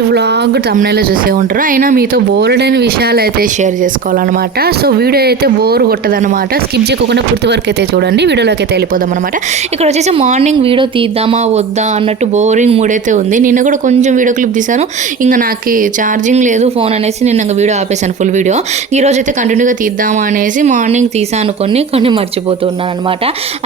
ఈ రోజు వ్లాగ్ తమ్నైలో చూసే ఉంటారు. అయినా మీతో బోర్డైన విషయాలు అయితే షేర్ చేసుకోవాలన్నమాట. సో వీడియో అయితే బోర్ కొట్టదనమాట స్కిప్ చేయకుండా పూర్తి వరకు అయితే చూడండి. వీడియోలోకి అయితే వెళ్ళిపోదాం అనమాట ఇక్కడ వచ్చేసి మార్నింగ్ వీడియో తీద్దామా వద్దా అన్నట్టు బోరింగ్ మూడ్ అయితే ఉంది. నిన్న కూడా కొంచెం వీడియో క్లిప్ తీశాను. ఇంకా నాకు ఛార్జింగ్ లేదు ఫోన్ అనేసి నేను ఇంకా వీడియో ఆపేశాను ఫుల్ వీడియో ఈరోజు అయితే కంటిన్యూగా తీద్దామా అనేసి మార్నింగ్ తీసాను కొన్ని కొన్ని మర్చిపోతున్నాను అనమాట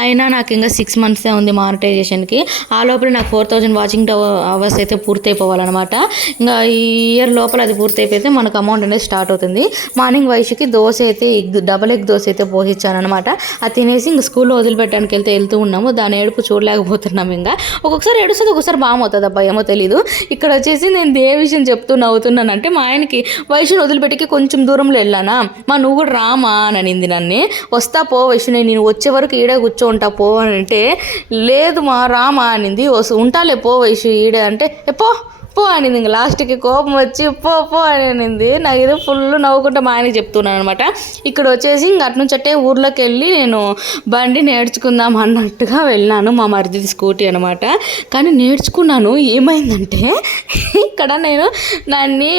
అయినా నాకు ఇంకా సిక్స్ మంత్సే ఉంది మానిటైజేషన్కి ఆ లోపల నాకు ఫోర్ థౌజండ్ వాచింగ్ అవర్స్ అయితే పూర్తి అయిపోవాలన్నమాట ఇంకా ఈ ఇయర్ లోపల అది పూర్తి అయిపోతే మనకు అమౌంట్ అనేది స్టార్ట్ అవుతుంది. మార్నింగ్ వయసుకి దోశ అయితే ఎగ్ డబల్ ఎగ్ దోశ అయితే పోషించానమాట అది తినేసి ఇంక స్కూల్లో వదిలిపెట్టడానికి వెళ్తే వెళ్తూ ఉన్నాము. దాని ఏడుపు చూడలేకపోతున్నాము ఇంకా. ఒక్కొక్కసారి ఏడుస్తుంది ఒక్కొక్కసారి బాగుమవుతుంది అబ్బా ఏమో తెలీదు. ఇక్కడ వచ్చేసి నేను ఏ విషయం చెప్తూ నవ్వుతున్నానంటే మా ఆయనకి వయసుని వదిలిపెట్టి కొంచెం దూరంలో వెళ్ళానా? మా నువ్వు కూడా రామా? అని అనింది నన్ను. వస్తా పో వయసు నేను వచ్చే వరకు ఈడే కూర్చో ఉంటా పో అని అంటే లేదు మా రామా అనింది. "వస్- ఉంటాలే పో వయసు ఈడే అంటే ఎప్పో పో అనింది. ఇంక లాస్ట్కి కోపం వచ్చి పో పో అని అనింది. నాకు ఇది ఫుల్ నవ్వుకుంటా మా ఆయనకి చెప్తున్నాను అనమాట. ఇక్కడ వచ్చేసి ఇంక అటు నుంచి అట్టే ఊర్లోకి వెళ్ళి నేను బండి నేర్చుకుందాం అన్నట్టుగా వెళ్ళాను. మా మరిది స్కూటీ అనమాట. కానీ నేర్చుకున్నాను. ఏమైందంటే ఇక్కడ నేను దాన్ని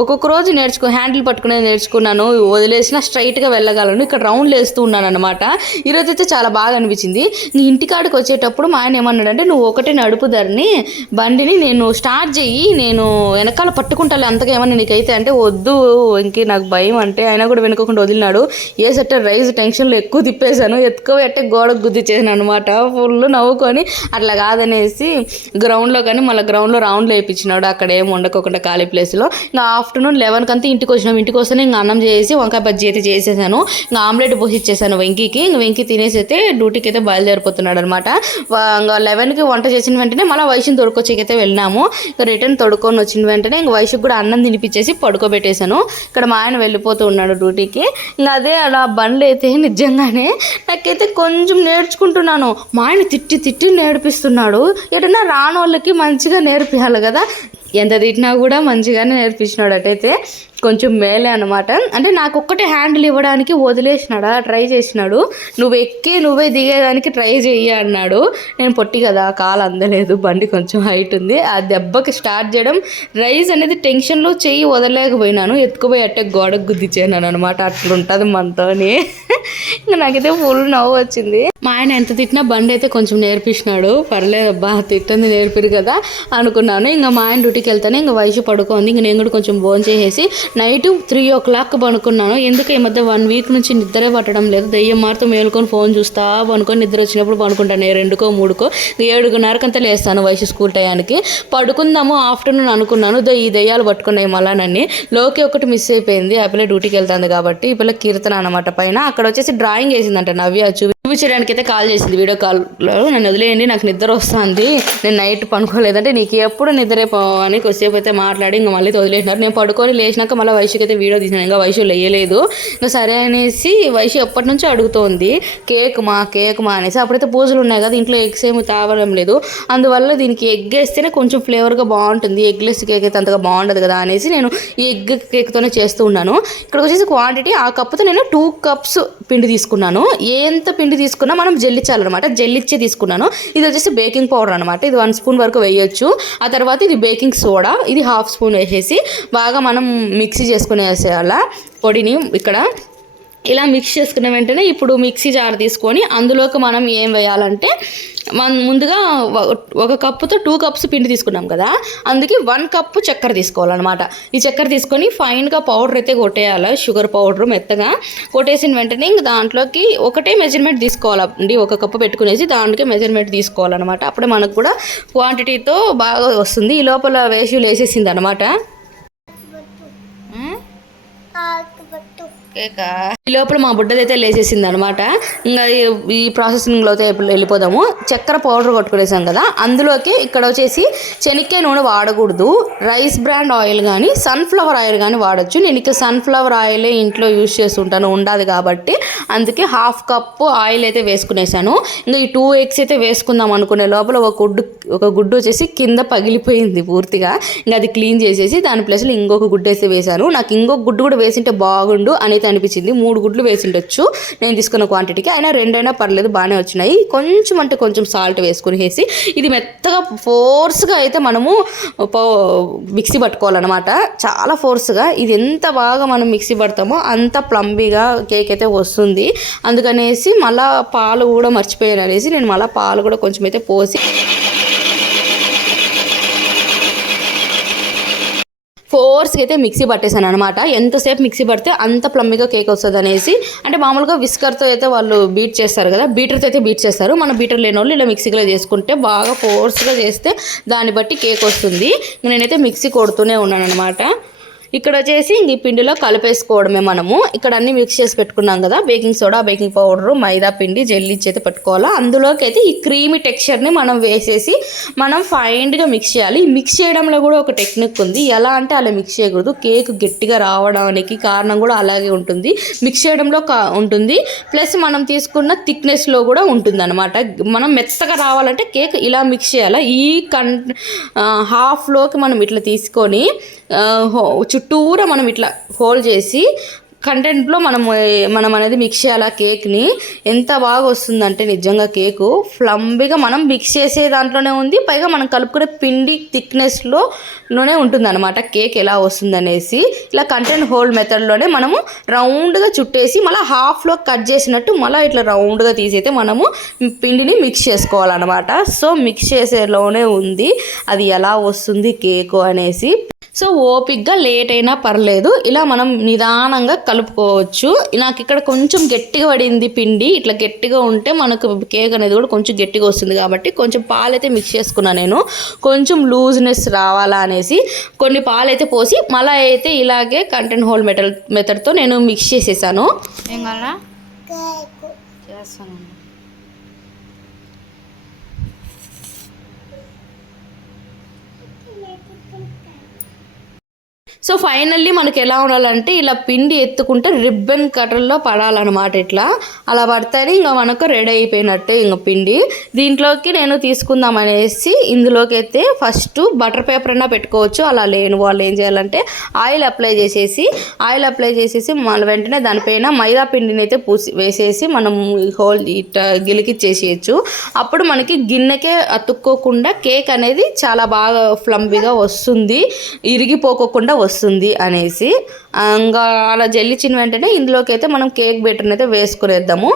ఒక్కొక్క రోజు నేర్చుకో హ్యాండిల్ పట్టుకునేది నేర్చుకున్నాను. వదిలేసిన స్ట్రైట్గా వెళ్ళగలను. ఇక్కడ రౌండ్లు వేస్తూ ఉన్నాను అనమాట. ఈరోజు అయితే చాలా బాగా అనిపించింది. నీ ఇంటికాడికి వచ్చేటప్పుడు మా ఆయన ఏమన్నాడంటే నువ్వు ఒకటే నడుపుదరని బండిని నేను స్టార్ట్ చెయ్యి నేను వెనకాల పట్టుకుంటాను అంతగా ఏమన్నా నీకైతే అంటే వద్దు ఇంకే నాకు భయం అంటే ఆయన కూడా వెనుకోకుండా వదిలినాడు. ఏ సెట్ రైజ్ టెన్షన్లో ఎక్కువ తిప్పేశాను ఎక్కువ ఎట్టే గోడకు గుద్దిచ్చేసాను అనమాట ఫుల్ నవ్వుకొని అట్లా కాదనేసి గ్రౌండ్లో కానీ మళ్ళీ గ్రౌండ్లో రౌండ్లు వేయించినాడు. అక్కడ ఏం ఉండకోకుండా ఖాళీ ప్లేస్లో ఇంకా ఆఫ్టర్నూన్ లెవెన్కి అంతా ఇంటికి వచ్చినాం. ఇంటికి వస్తేనే ఇంకా అన్నం చేసి వంకాయ బజ్జీ అయితే చేసేసాను. ఇంకా ఆమ్లెట్ పోసి ఇచ్చేసాను వెంకీకి. ఇంకా వెంకీ తినేసి అయితే డ్యూటీకి అయితే బయలుదేరిపోతున్నాడు అనమాట ఇంకా లెవెన్కి వంట చేసిన వెంటనే మళ్ళీ వయసుని తొడుకొచ్చేకి అయితే వెళ్ళినాము. రిటర్న్ తొడుకొని వచ్చిన వెంటనే ఇంక వయసుకు కూడా అన్నం తినిపించేసి పడుకోబెట్టేశాను. ఇక్కడ మా ఆయన వెళ్ళిపోతూ ఉన్నాడు డ్యూటీకి. ఇంకా అదే అలా బండ్లు అయితే నిజంగానే నాకైతే కొంచెం నేర్చుకుంటున్నాను. మా ఆయన తిట్టి తిట్టి నేర్పిస్తున్నాడు. ఎటన్నా రాని వాళ్ళకి మంచిగా నేర్పియాలి కదా. ఎంత తిట్టినా కూడా మంచిగానే నేర్పించినాడు అటైతే. కొంచెం మేలే అనమాట అంటే నాకు ఒక్కటే హ్యాండిల్ ఇవ్వడానికి వదిలేసినాడా ట్రై చేసినాడు. నువ్వు ఎక్కి నువ్వే దిగేదానికి ట్రై చెయ్యి అన్నాడు. నేను పొట్టి కదా కాలు అందలేదు బండి కొంచెం హైట్ ఉంది. ఆ దెబ్బకి స్టార్ట్ చేయడం రైజ్ అనేది టెన్షన్లో చెయ్యి వదలలేకపోయినాను. ఎత్తుకుపోయి అట్టే గోడకు గుద్దిచ్చాను అనమాట అట్లుంటుంది మనతోని. ఇంకా నాకైతే ఫుల్ నవ్వు వచ్చింది. మా ఆయన ఎంత తిట్టినా బండి అయితే కొంచెం నేర్పించినాడు పర్లేదు అబ్బా తిట్టింది నేర్పిరు కదా అనుకున్నాను. ఇంకా మా ఆయన డ్యూటీకి వెళ్తానే ఇంకా వయసు పడుకోంది. ఇంక నేను కూడా కొంచెం భోజనం చేసేసి నైట్ త్రీ ఓ క్లాక్ పడుకున్నాను. ఎందుకు ఈ మధ్య వన్ వీక్ నుంచి నిద్రే పట్టడం లేదు. దయ్యం మారుతూ మేలుకొని ఫోన్ చూస్తా పనుకొని నిద్ర వచ్చినప్పుడు పనుకుంటాను నేను రెండుకో మూడుకో ఏడుగున్నరకంతా లేస్తాను వయసు స్కూల్ టయానికి. పడుకుందాము ఆఫ్టర్నూన్ అనుకున్నాను. దో ఈ దయ్యాలు పట్టుకున్నాయి మళ్ళా నన్ను. లోకి ఒకటి మిస్ అయిపోయింది. ఆ పిల్ల డ్యూటీకి వెళ్తుంది కాబట్టి ఈ పిల్ల కీర్తన అనమాట పైన. అక్కడ వచ్చేసి డ్రాయింగ్ వేసిందంట నవ్య చూపి చూపించడానికి అయితే కాల్ చేసింది. వీడియో కాల్లో నన్ను వదిలేయండి నాకు నిద్ర వస్తుంది. నేను నైట్ పనుకోలేదంటే నీకు ఎప్పుడు నిద్రే అని కొద్దిసేపు అయితే మాట్లాడి ఇంకా మళ్ళీ వదిలేసినారు నేను పడుకొని లేచినాక మళ్ళీ వైశ్యకి అయితే వీడియో తీసినాను ఇంకా వయసు లేయలేదు. ఇంకా సరే అనేసి వైశ్య ఎప్పటి నుంచో అడుగుతోంది కేక్ మా కేక్ మా అనేసి. అప్పుడైతే పూజలు ఉన్నాయి కదా ఇంట్లో ఎగ్స్ ఏమి తావడం లేదు. అందువల్ల దీనికి ఎగ్ వేస్తేనే కొంచెం ఫ్లేవర్గా బాగుంటుంది. ఎగ్లెస్ కేక్ అయితే అంతగా బాగుండదు కదా అనేసి నేను ఈ ఎగ్ కేక్తోనే చేస్తూ ఉన్నాను. ఇక్కడ వచ్చేసి క్వాంటిటీ ఆ కప్పుతో నేను టూ కప్స్ పిండి తీసుకున్నాను. ఎంత పిండి తీసుకున్నా మనం జల్లించాలన్నమాట. జల్లిచ్చే తీసుకున్నాను. ఇది వచ్చేసి బేకింగ్ పౌడర్ అనమాట ఇది వన్ స్పూన్ వరకు వేయొచ్చు. ఆ తర్వాత ఇది బేకింగ్ సోడా. ఇది హాఫ్ స్పూన్ వేసేసి బాగా మనం మిక్సీ చేసుకునేసేయాల పొడిని ఇక్కడ. ఇలా మిక్స్ చేసుకున్న వెంటనే ఇప్పుడు మిక్సీ జార్ తీసుకొని అందులోకి మనం ఏం వేయాలంటే మనం ముందుగా ఒక- కప్పుతో టూ కప్స్ పిండి తీసుకున్నాం కదా అందుకే వన్ కప్పు చక్కెర తీసుకోవాలన్నమాట. ఈ చక్కెర తీసుకొని ఫైన్గా పౌడర్ అయితే కొట్టేయాలి షుగర్ పౌడర్ మెత్తగా కొట్టేసిన వెంటనే ఇంక దాంట్లోకి ఒకటే మెజర్మెంట్ తీసుకోవాలండి. ఒక కప్పు పెట్టుకునేసి దాంట్లోకి మెజర్మెంట్ తీసుకోవాలన్నమాట. అప్పుడే మనకు కూడా క్వాంటిటీతో బాగా వస్తుంది. ఈ లోపల వేసి వేసేసింది అనమాట ఈ లోపల మా బుడ్డదైతే లేచేసింది అనమాట ఇంకా ఈ- ప్రాసెసింగ్ ప్రాసెసింగ్లో అయితే వెళ్ళిపోదాము. చక్కెర పౌడర్ కొట్టుకునేసాం కదా అందులోకి ఇక్కడ వచ్చేసి శనక్కాయ నూనె వాడకూడదు. రైస్ బ్రాండ్ ఆయిల్ కానీ సన్ఫ్లవర్ ఆయిల్ కానీ వాడచ్చు. నేను ఇక సన్ఫ్లవర్ ఆయిలే ఇంట్లో యూస్ చేస్తుంటాను ఉండదు కాబట్టి. అందుకే హాఫ్ కప్పు ఆయిల్ అయితే వేసుకునేసాను. ఇంకా ఈ టూ ఎగ్స్ అయితే వేసుకుందాం అనుకునే లోపల ఒక గుడ్డు ఒక గుడ్డు వచ్చేసి కింద పగిలిపోయింది పూర్తిగా. ఇంకా అది క్లీన్ చేసేసి దాని ప్లేస్లో ఇంకొక గుడ్డు వేసి వేశాను. నాకు ఇంకొక గుడ్డు కూడా వేసింటే బాగుండు అనేది అనిపించింది. మూడు గుడ్లు వేసి ఉండొచ్చు నేను తీసుకున్న క్వాంటిటీకి అయినా రెండైనా పర్లేదు బాగానే వచ్చినాయి. కొంచెం అంటే కొంచెం సాల్ట్ వేసుకుని వేసి ఇది మెత్తగా ఫోర్స్గా అయితే మనము మిక్సీ పట్టుకోవాలన్నమాట. చాలా ఫోర్స్గా ఇది ఎంత బాగా మనం మిక్సీ పడతామో అంత ప్లంబీగా కేక్ అయితే వస్తుంది. అందుకనేసి మళ్ళీ పాలు కూడా మర్చిపోయాను అనేసి నేను మళ్ళీ పాలు కూడా కొంచెం అయితే పోసి ఫోర్స్కి అయితే మిక్సీ పట్టేశాను అనమాట ఎంతసేపు మిక్సీ పడితే అంత ప్లమ్మీగా కేక్ వస్తుంది అనేసి అంటే మామూలుగా విస్కర్తో అయితే వాళ్ళు బీట్ చేస్తారు కదా బీటర్తో అయితే బీట్ చేస్తారు. మన బీటర్ లేని వాళ్ళు ఇలా మిక్సీలో చేసుకుంటే బాగా ఫోర్స్గా చేస్తే దాన్ని బట్టి కేక్ వస్తుంది. నేనైతే మిక్సీ కొడుతూనే ఉన్నాను అనమాట ఇక్కడ వచ్చేసి ఇంక ఈ పిండిలో కలిపేసుకోవడమే మనము. ఇక్కడ అన్ని మిక్స్ చేసి పెట్టుకున్నాం కదా. Baking soda baking powder maida పిండి జెల్లీ ఇచ్చి అయితే పెట్టుకోవాలా. అందులోకి అయితే ఈ క్రీమీ టెక్స్చర్ని మనం వేసేసి మనం ఫైన్గా మిక్స్ చేయాలి. మిక్స్ చేయడంలో కూడా ఒక టెక్నిక్ ఉంది. ఎలా అంటే అలా మిక్స్ చేయకూడదు. కేక్ గట్టిగా రావడానికి కారణం కూడా అలాగే ఉంటుంది. మిక్స్ చేయడంలో ఉంటుంది. ప్లస్ మనం తీసుకున్న థిక్నెస్లో కూడా ఉంటుంది అనమాట మనం మెత్తగా రావాలంటే కేక్ ఇలా మిక్స్ చేయాలి. ఈ కన్ హాఫ్లోకి మనం ఇట్లా తీసుకొని చుట్టూరా మనం ఇట్లా హోల్డ్ చేసి కంటెంట్లో మనం మనం అనేది మిక్స్ చేయాలి ఆ కేక్ని ఎంత బాగా వస్తుందంటే నిజంగా కేకు ఫ్లంబీగా మనం మిక్స్ చేసే దాంట్లోనే ఉంది. పైగా మనం కలుపుకునే పిండి థిక్నెస్లో లోనే ఉంటుంది అనమాట కేక్ ఎలా వస్తుందనేసి. ఇలా కంటెంట్ హోల్డ్ మెథడ్లోనే మనము రౌండ్గా చుట్టేసి మళ్ళీ హాఫ్లో కట్ చేసినట్టు మళ్ళీ ఇట్లా రౌండ్గా తీసైతే మనము పిండిని మిక్స్ చేసుకోవాలన్నమాట. సో మిక్స్ చేసేలోనే ఉంది అది ఎలా వస్తుంది కేకు అనేసి. సో ఓపిక్గా లేట్ అయినా పర్లేదు. ఇలా మనం నిదానంగా కలుపుకోవచ్చు. నాకు ఇక్కడ కొంచెం గట్టిగా పడింది పిండి. ఇట్లా గట్టిగా ఉంటే మనకు కేక్ అనేది కూడా కొంచెం గట్టిగా వస్తుంది కాబట్టి కొంచెం పాలైతే మిక్స్ చేసుకున్నాను నేను. కొంచెం లూజ్నెస్ రావాలా అనేసి కొన్ని పాలైతే పోసి మళ్ళీ అయితే ఇలాగే కంటెంట్ హోల్ మెటల్ మెథడ్తో నేను మిక్స్ చేసేసాను. ఏం కావాలా? సో ఫైనల్లీ మనకి ఎలా ఉండాలంటే ఇలా పిండి ఎత్తుకుంటే రిబ్బన్ కట్టర్లో పడాలన్నమాట ఇట్లా. అలా పడితేనే ఇంకా మనకు రెడీ అయిపోయినట్టు ఇంకా పిండి. దీంట్లోకి నేను తీసుకుందాం అనేసి ఇందులోకి అయితే ఫస్ట్ బటర్ పేపర్ అయినా పెట్టుకోవచ్చు. అలా లేని వాళ్ళు ఏం చేయాలంటే ఆయిల్ అప్లై చేసేసి ఆయిల్ అప్లై చేసేసి మన వెంటనే దానిపైన మైదా పిండిని అయితే పూసి వేసేసి మనం హోల్ ఇట్లా గిలికిచ్చేసేయచ్చు. అప్పుడు మనకి గిన్నెకే అతుక్కోకుండా కేక్ అనేది చాలా బాగా ఫ్లంబీగా వస్తుంది. ఇరిగిపోకోకుండా వస్తుంది. వస్తుంది అనేసి ఇంకా అలా జల్లిచిన వెంటనే ఇందులోకి అయితే మనం కేక్ బెటర్ని అయితే వేసుకునేద్దాము.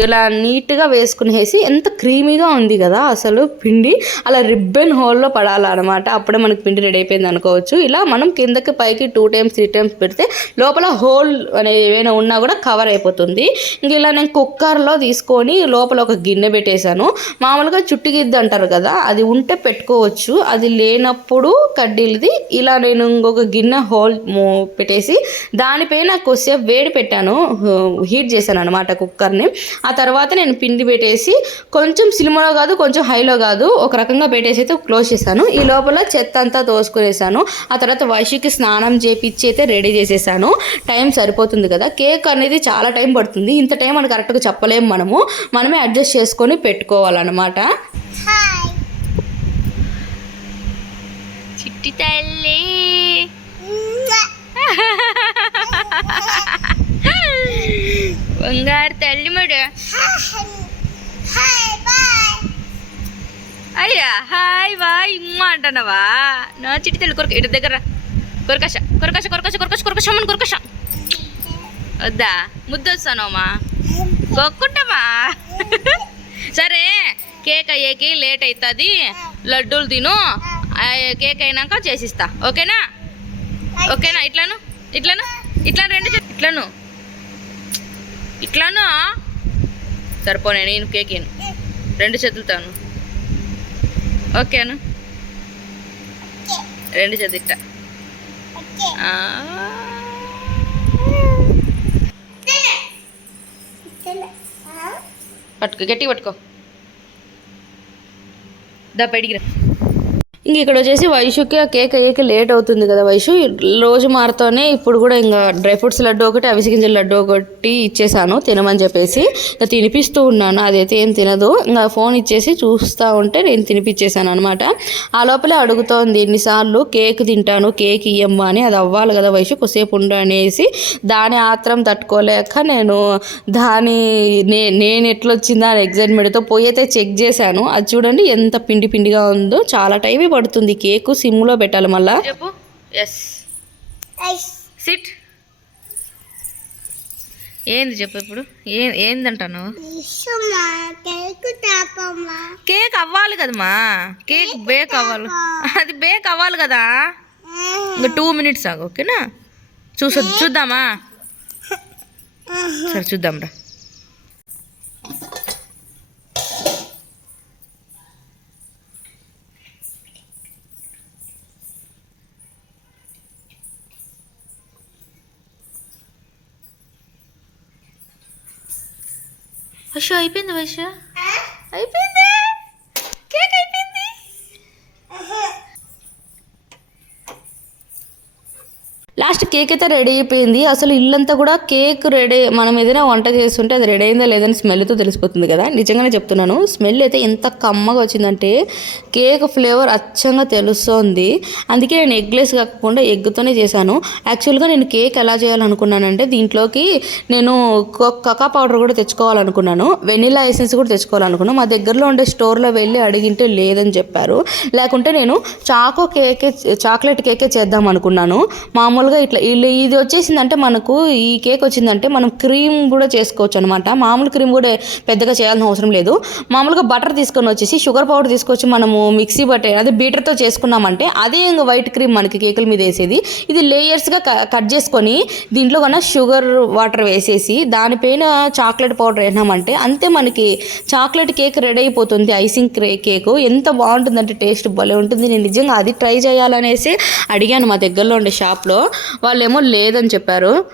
ఇలా నీట్గా వేసుకునేసి ఎంత క్రీమీగా ఉంది కదా అసలు పిండి. అలా రిబ్బన్ హోల్లో పడాలన్నమాట. అప్పుడే మనకి పిండి రెడీ అయిపోయింది అనుకోవచ్చు. ఇలా మనం కిందకి పైకి టూ టైమ్స్ త్రీ టైమ్స్ పెడితే లోపల హోల్ అనేది ఏమైనా ఉన్నా కూడా కవర్ అయిపోతుంది. ఇంక ఇలా నేను కుక్కర్లో తీసుకొని లోపల ఒక గిన్నె పెట్టేశాను. మామూలుగా చుట్టుగిద్ద అంటారు కదా అది ఉంటే పెట్టుకోవచ్చు. అది లేనప్పుడు కడ్డీలది. ఇలా నేను ఇంకొక గిన్నె హోల్ పెట్టేసి పెట్టేసి దానిపైన కొద్దిసేపు వేడి పెట్టాను హీట్ చేశాను అనమాట కుక్కర్ని. ఆ తర్వాత నేను పిండి పెట్టేసి కొంచెం సినిమాలో కాదు కొంచెం హైలో కాదు ఒక రకంగా పెట్టేసి అయితే క్లోజ్ చేశాను. ఈ లోపల చెత్త అంతా తోసుకునేసాను. ఆ తర్వాత వైషుకి స్నానం చేపించి అయితే రెడీ చేసేసాను. టైం సరిపోతుంది కదా. కేక్ అనేది చాలా టైం పడుతుంది. ఇంత టైం అని కరెక్ట్గా చెప్పలేము మనము. మనమే అడ్జస్ట్ చేసుకొని పెట్టుకోవాలన్నమాట. చిట్టి తల్లి. బంగారు తల్లి మడు. అయ్యా హాయ్ బాయ్ ఇమ్మ అంటున్నావా? నా చిట్టి తల్లి కొరక ఇటు దగ్గర కొరకష కొరకష కొరకష కొరకష కొరకషమ్మని కొరకష వద్దా ముద్దొస్తానమ్మా కొక్కుంటామా సరే కేక్ అయ్యేకి లేట్ అవుతుంది లడ్డూలు తిను. కేక్ అయినాక చేసిస్తా. ఓకేనా? ఓకేనా ఇట్లాను? ఇట్లాను? ఇట్లా రెండు ఇట్లాను. ఇట్లాను? సరిపోనే నేను కేక్ ఇయ్యను. రెండు చేతులతాను ఓకేనా? రెండు చేతులు ఇట్ట. పట్టుకో గట్టిగా పట్టుకో. దా బయటికి రా. ఇంక ఇక్కడ వచ్చేసి వైషుకి ఆ కేక్ అయ్యేకి లేట్ అవుతుంది కదా వైషు రోజు మారుతోనే ఇప్పుడు కూడా ఇంకా డ్రై ఫ్రూట్స్ లడ్డు ఒకటి అవిసి గింజల లడ్డు ఒకటి ఇచ్చేసాను తినమని చెప్పేసి. ఇంకా తినిపిస్తూ ఉన్నాను అదైతే ఏం తినదు. ఇంకా ఫోన్ ఇచ్చేసి చూస్తూ ఉంటే నేను తినిపించేసాను అనమాట ఆ లోపలే అడుగుతోంది ఎన్నిసార్లు కేక్ తింటాను కేక్ ఇయ్యమ్మా అని. అది అవ్వాలి కదా వైషు కొద్దిసేపు ఉండు అనేసి. దాని ఆత్రం తట్టుకోలేక నేను దాని నే నేను ఎట్లా వచ్చిందా అని ఎగ్జైట్మెంట్తో పోయి అయితే చెక్ చేశాను. అది చూడండి ఎంత పిండి పిండిగా ఉందో. చాలా టైం పడుతుంది. కేకు సిమ్లో పెట్టాలి మళ్ళా. చెప్పు. ఎస్ సిట్ ఏంది చెప్పు ఇప్పుడు? ఏ ఏందంటాను? కేక్ అవ్వాలి కదమ్మా. కేక్ బేక్ అవ్వాలి. అది బేక్ అవ్వాలి కదా. ఇంకా టూ మినిట్స్ ఆగు ఓకేనా? చూస చూద్దామా? సరే చూద్దాం వైషు అయిపోయింది వైషు అయిపోయింది. లాస్ట్ కేక్ అయితే రెడీ అయిపోయింది. అసలు ఇల్లంతా కూడా కేక్ రెడీ మనం ఏదైనా వంట చేస్తుంటే అది రెడీ అయిందా లేదని స్మెల్తో తెలిసిపోతుంది కదా. నిజంగానే చెప్తున్నాను స్మెల్ అయితే ఎంత కమ్మగా వచ్చిందంటే కేక్ ఫ్లేవర్ అచ్చంగా తెలుస్తోంది. అందుకే నేను ఎగ్లెస్ కాకుండా ఎగ్తోనే చేశాను. యాక్చువల్గా నేను కేక్ ఎలా చేయాలనుకున్నానంటే దీంట్లోకి నేను కకా పౌడర్ కూడా తెచ్చుకోవాలనుకున్నాను. వెనిలా ఎసెన్స్ కూడా తెచ్చుకోవాలనుకున్నాను. మా దగ్గరలో ఉండే స్టోర్లో వెళ్ళి అడిగింటే లేదని చెప్పారు. లేకుంటే నేను చాకో కేకే చాక్లెట్ కేకే చేద్దాం అనుకున్నాను. మామూలుగా ఇట్లా ఇలా ఇది వచ్చేసిందంటే మనకు ఈ కేక్ వచ్చిందంటే మనం క్రీమ్ కూడా చేసుకోవచ్చు అనమాట మామూలు క్రీమ్ కూడా పెద్దగా చేయాల్సిన అవసరం లేదు. మామూలుగా బటర్ తీసుకొని వచ్చేసి షుగర్ పౌడర్ తీసుకొచ్చి మనము మిక్సీ బట్టే అదే బీటర్తో చేసుకున్నామంటే అదే ఇంకా వైట్ క్రీమ్ మనకి కేకుల మీద వేసేది. ఇది లేయర్స్గా కట్ చేసుకొని దీంట్లో కన్నా షుగర్ వాటర్ వేసేసి దానిపైన చాక్లెట్ పౌడర్ వేసినామంటే అంతే మనకి చాక్లెట్ కేక్ రెడీ అయిపోతుంది. ఐసింగ్ కేక్ ఎంత బాగుంటుందంటే టేస్ట్ భలే ఉంటుంది. నేను నిజంగా అది ట్రై చేయాలనేసి అడిగాను మా దగ్గరలో ఉండే షాప్లో. వాళ్ళేమో లేదని చెప్పారు.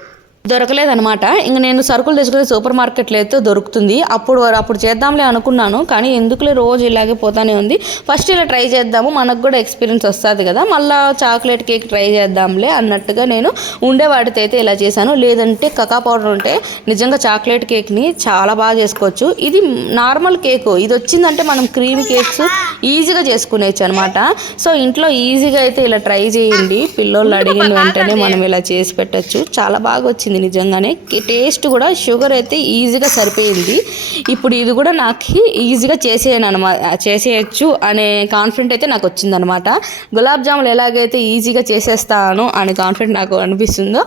దొరకలేదనమాట ఇంక నేను సరుకులు తెచ్చుకునే సూపర్ మార్కెట్లో అయితే దొరుకుతుంది. అప్పుడు అప్పుడు చేద్దాంలే అనుకున్నాను. కానీ ఎందుకులే రోజు ఇలాగే పోతానే ఉంది. ఫస్ట్ ఇలా ట్రై చేద్దాము. మనకు కూడా ఎక్స్పీరియన్స్ వస్తుంది కదా. మళ్ళీ చాక్లెట్ కేక్ ట్రై చేద్దాంలే అన్నట్టుగా నేను ఉండే వాటితో అయితే ఇలా చేశాను. లేదంటే కకా పౌడర్ ఉంటే నిజంగా చాక్లెట్ కేక్ని చాలా బాగా చేసుకోవచ్చు. ఇది నార్మల్ కేక్. ఇది వచ్చిందంటే మనం క్రీమ్ కేక్స్ ఈజీగా చేసుకునేచ్చు అనమాట సో ఇంట్లో ఈజీగా అయితే ఇలా ట్రై చేయండి. పిల్లోళ్ళు అడిగిన వెంటనే మనం ఇలా చేసి పెట్టచ్చు. చాలా బాగా వచ్చింది. నిజంగానే. టేస్ట్ కూడా షుగర్ అయితే ఈజీగా సరిపోయింది. ఇప్పుడు ఇది కూడా నాకు ఈజీగా చేసేయను అనమాట చేసేయచ్చు అనే కాన్ఫిడెంట్ అయితే నాకు వచ్చిందనమాట. గులాబ్ జాములు ఎలాగైతే ఈజీగా చేసేస్తాను అనే కాన్ఫిడెంట్ నాకు అనిపిస్తుందో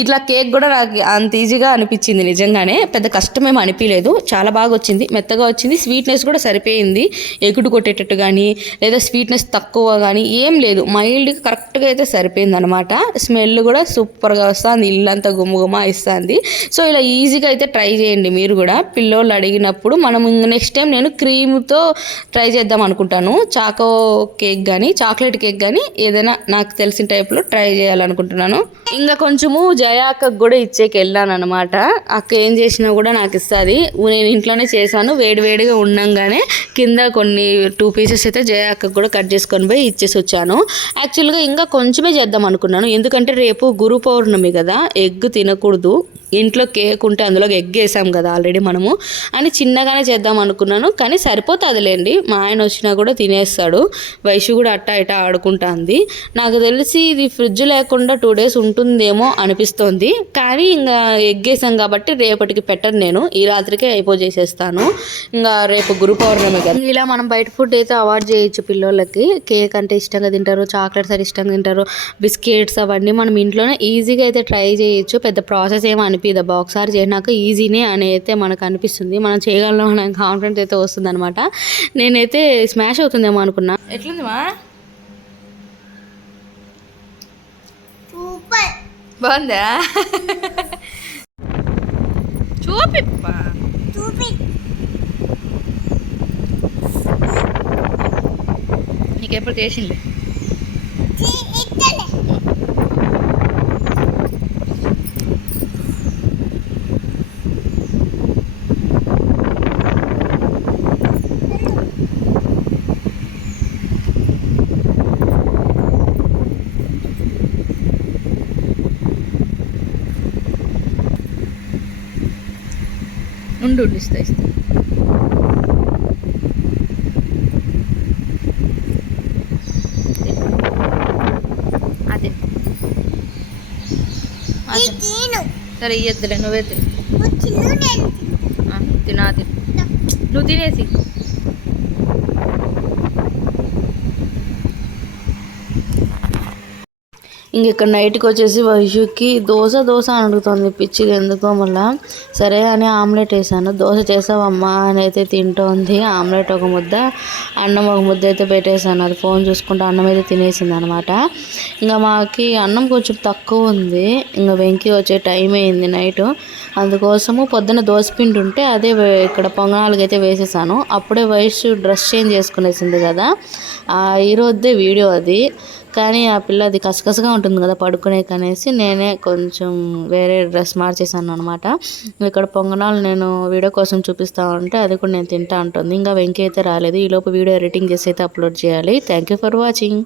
ఇట్లా కేక్ కూడా నాకు అంత ఈజీగా అనిపించింది నిజంగానే. పెద్ద కష్టమేం అనిపించలేదు చాలా బాగా వచ్చింది. మెత్తగా వచ్చింది. స్వీట్నెస్ కూడా సరిపోయింది. ఎగుడు కొట్టేటట్టు కానీ లేదా స్వీట్నెస్ తక్కువ కానీ ఏం లేదు. మైల్డ్గా కరెక్ట్గా అయితే సరిపోయింది అనమాట స్మెల్ కూడా సూపర్గా వస్తుంది. ఇల్లంతా గుమ్మ గుమ్మ ఇస్తుంది. సో ఇలా ఈజీగా అయితే ట్రై చేయండి మీరు కూడా. పిల్లోళ్ళు అడిగినప్పుడు మనం నెక్స్ట్ టైం నేను క్రీమ్తో ట్రై చేద్దాం అనుకుంటాను. చాకో కేక్ కానీ చాక్లెట్ కేక్ కానీ ఏదైనా నాకు తెలిసిన టైప్లో ట్రై చేయాలనుకుంటున్నాను. ఇంకా కొంచెము జయాకకు కూడా ఇచ్చేకి వెళ్ళాను అనమాట అక్క ఏం చేసినా కూడా నాకు ఇస్తుంది. నేను ఇంట్లోనే చేశాను. వేడివేడిగా ఉండంగానే కింద కొన్ని టూ పీసెస్ అయితే జయాకకు కూడా కట్ చేసుకొని పోయి ఇచ్చేసి వచ్చాను యాక్చువల్గా ఇంకా కొంచెమే చేద్దాం అనుకున్నాను. ఎందుకంటే రేపు గురు పౌర్ణమి కదా. ఎగ్ తినకూడదు. ఇంట్లో కేక్ ఉంటే అందులో ఎగ్ వేసాం కదా ఆల్రెడీ మనము. అని చిన్నగానే చేద్దాం అనుకున్నాను కానీ సరిపోతుందిలేండి. మా ఆయన వచ్చినా కూడా తినేస్తాడు. వైషు కూడా అట్టా ఇట్టా ఆడుకుంటుంది. నాకు తెలిసి ఇది ఫ్రిడ్జ్ లేకుండా టూ డేస్ ఉంటుందేమో అనిపిస్తోంది. కానీ ఇంకా ఎగ్ వేసాం కాబట్టి రేపటికి పెట్టను నేను. ఈ రాత్రికే అయిపో చేసేస్తాను. ఇంకా రేపు గురు పౌర్ణమి కదా. ఇలా మనం బయట ఫుడ్ అయితే అవాయిడ్ చేయొచ్చు పిల్లలకి కేక్ అంటే ఇష్టంగా తింటారు చాక్లెట్స్ అంటే ఇష్టంగా తింటారు బిస్కెట్స్ అవన్నీ మనం ఇంట్లోనే ఈజీగా అయితే ట్రై చేయొచ్చు. పెద్ద ప్రాసెస్ ఏమో అనిపించదు ఒకసారి చేసినాక ఈజీనే అని అయితే మనకు అనిపిస్తుంది. మనం చేయగలం అనే కాన్ఫిడెన్స్ అయితే వస్తుంది అనమాట నేనైతే స్మాష్ అవుతుందేమో అనుకున్నా. ఎట్లుంది మా? బాగుందా? చూపిప్పా నీకెప్పుడు చేసింది? ఉండు ఇస్తా ఇస్తా అదే. సరే ఇయ్యద్దులే నువ్వే తిను. తినా తిను. నువ్వు తినేసి. ఇంక ఇక్కడ నైట్కి వచ్చేసి వైషుకి దోశ దోశ అని అడుగుతుంది. పిచ్చిది ఎందుకో మళ్ళా? సరే అని ఆమ్లెట్ వేసాను. దోశ చేసావమ్మా అని అయితే తింటోంది. ఆమ్లెట్ ఒక ముద్ద అన్నం ఒక ముద్ద అయితే పెట్టేశాను. అది ఫోన్ చూసుకుంటూ అన్నం అయితే తినేసింది అనమాట ఇంకా మాకి అన్నం కొంచెం తక్కువ ఉంది. ఇంకా వెంకి వచ్చే టైం అయింది నైట్. అందుకోసము పొద్దున్న దోశపిండి ఉంటే అదే ఇక్కడ పొంగనాలకి అయితే వేసేసాను. అప్పుడే వయసు డ్రెస్ చేంజ్ చేసుకునేసింది కదా. ఆ ఈరోజుదే వీడియో అది. కానీ ఆ పిల్ల అది కసకసగా ఉంటుంది కదా పడుకునే కనేసి నేనే కొంచెం వేరే డ్రెస్ మార్చేసాను అనమాట ఇక్కడ పొంగనాలు నేను వీడియో కోసం చూపిస్తా ఉంటే అది కూడా నేను తింటా ఉంటుంది ఇంకా వెంకీ అయితే రాలేదు. ఈలోపు వీడియో ఎడిటింగ్ చేసి అయితే అప్లోడ్ చేయాలి. Thank you for watching